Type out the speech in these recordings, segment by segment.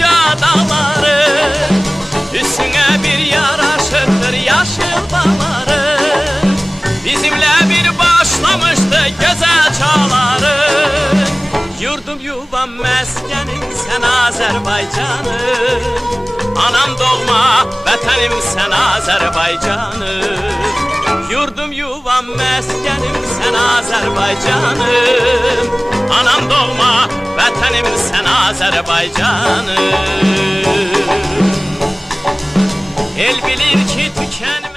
uca dağları, üstüne bir yaraşıktır yaşıl bağları. Bizimle bir başlamıştı güzel çağları. Yurdum yuvam meskenim sen Azerbaycanım, anam doğma vatanım sen Azerbaycanım. Yurdum yuvam meskenim sen Azerbaycanım, anam doğma vatanım sen Azerbaycanım. El bilir ki tükenmez.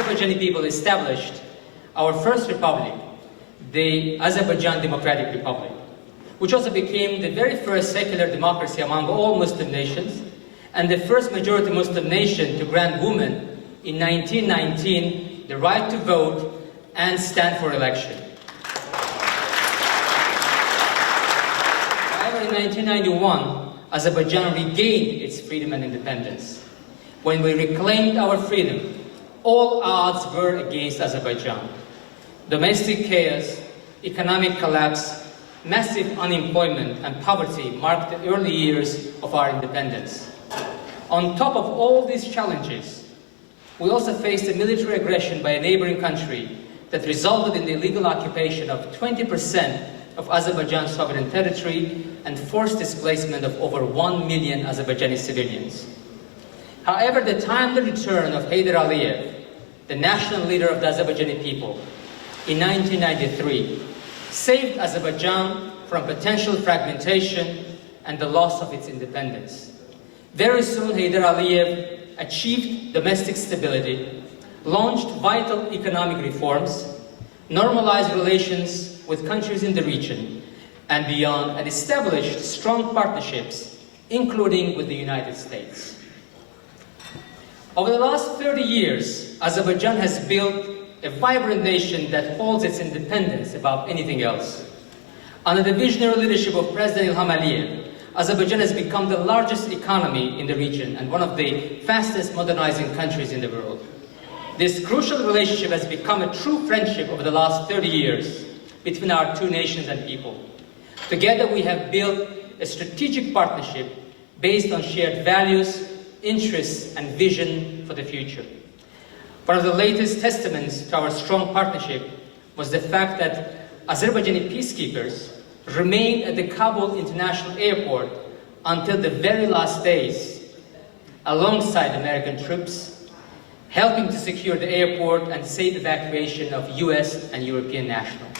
Azerbaijani people established our first republic, the Azerbaijan Democratic Republic, which also became the very first secular democracy among all Muslim nations and the first majority Muslim nation to grant women in 1919 the right to vote and stand for election. However, in 1991, Azerbaijan regained its freedom and independence. When we reclaimed our freedom, all odds were against Azerbaijan. Domestic chaos, economic collapse, massive unemployment and poverty marked the early years of our independence. On top of all these challenges, we also faced a military aggression by a neighboring country that resulted in the illegal occupation of 20% of Azerbaijan's sovereign territory and forced displacement of over 1 million Azerbaijani civilians. However, the timely return of Heydar Aliyev, the national leader of the Azerbaijani people, in 1993, saved Azerbaijan from potential fragmentation and the loss of its independence. Very soon, Heydar Aliyev achieved domestic stability, launched vital economic reforms, normalized relations with countries in the region and beyond, and established strong partnerships, including with the United States. Over the last 30 years, Azerbaijan has built a vibrant nation that holds its independence above anything else. Under the visionary leadership of President Ilham Aliyev, Azerbaijan has become the largest economy in the region and one of the fastest modernizing countries in the world. This crucial relationship has become a true friendship over the last 30 years between our two nations and people. Together we have built a strategic partnership based on shared values, interests and vision for the future. One of the latest testaments to our strong partnership was the fact that Azerbaijani peacekeepers remained at the Kabul International Airport until the very last days, alongside American troops, helping to secure the airport and safe evacuation of US and European nationals.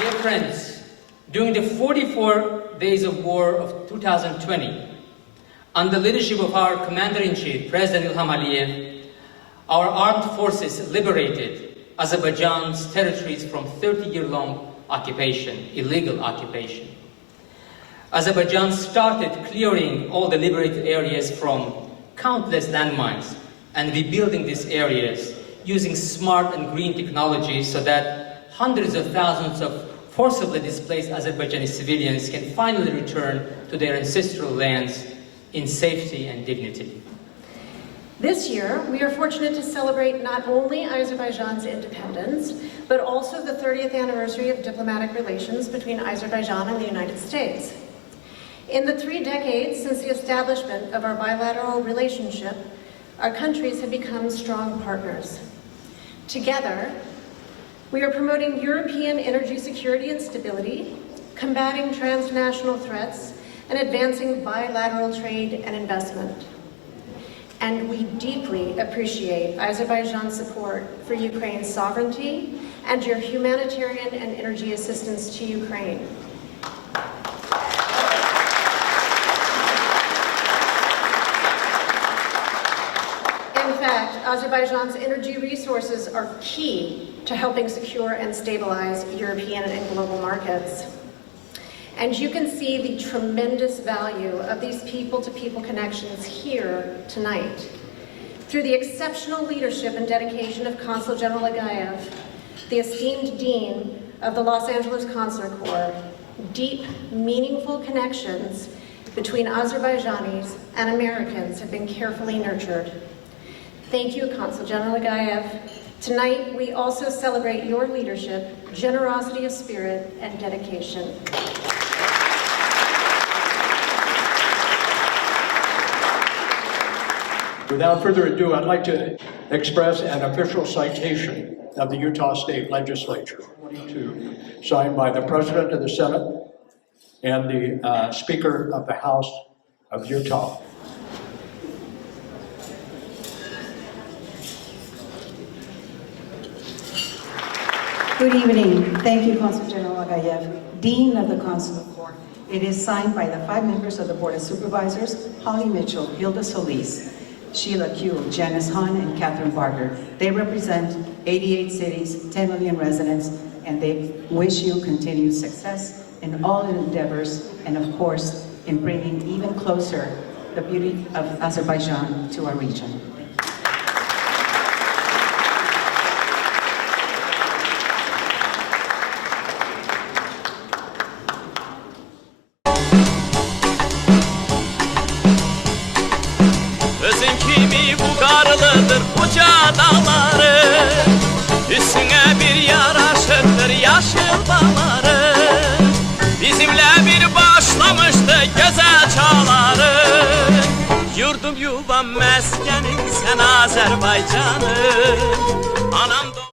Dear friends, during the 44 days of war of 2020, under the leadership of our Commander-in-Chief, President Ilham Aliyev, our armed forces liberated Azerbaijan's territories from 30-year-long occupation, illegal occupation. Azerbaijan started clearing all the liberated areas from countless landmines and rebuilding these areas using smart and green technologies so that hundreds of thousands of forcibly displaced Azerbaijani civilians can finally return to their ancestral lands in safety and dignity. This year, we are fortunate to celebrate not only Azerbaijan's independence, but also the 30th anniversary of diplomatic relations between Azerbaijan and the United States. In the 3 decades since the establishment of our bilateral relationship, our countries have become strong partners. Together, we are promoting European energy security and stability, combating transnational threats, and advancing bilateral trade and investment. And we deeply appreciate Azerbaijan's support for Ukraine's sovereignty and your humanitarian and energy assistance to Ukraine. Azerbaijan's energy resources are key to helping secure and stabilize European and global markets. And you can see the tremendous value of these people-to-people connections here tonight. Through the exceptional leadership and dedication of Consul General Agayev, the esteemed Dean of the Los Angeles Consular Corps, deep, meaningful connections between Azerbaijanis and Americans have been carefully nurtured. Thank you, Consul General Agayev. Tonight, we also celebrate your leadership, generosity of spirit, and dedication. Without further ado, I'd like to express an official citation of the Utah State Legislature, 22, signed by the President of the Senate and the Speaker of the House of Utah. Good evening. Thank you, Consul General Agayev, Dean of the Consular Corps. It is signed by the 5 members of the Board of Supervisors, Holly Mitchell, Hilda Solis, Sheila Kuehl, Janice Hahn, and Catherine Barker. They represent 88 cities, 10 million residents, and they wish you continued success in all endeavors, and of course, in bringing even closer the beauty of Azerbaijan to our region. Özün kimi bu karlıdır uca dağları, üstüne bir yaraşıktır yaşıl bağları. Bizimle bir başlamıştı güzel çağları. Yurdum yuvam meskenim sen Azerbaycanım. Anam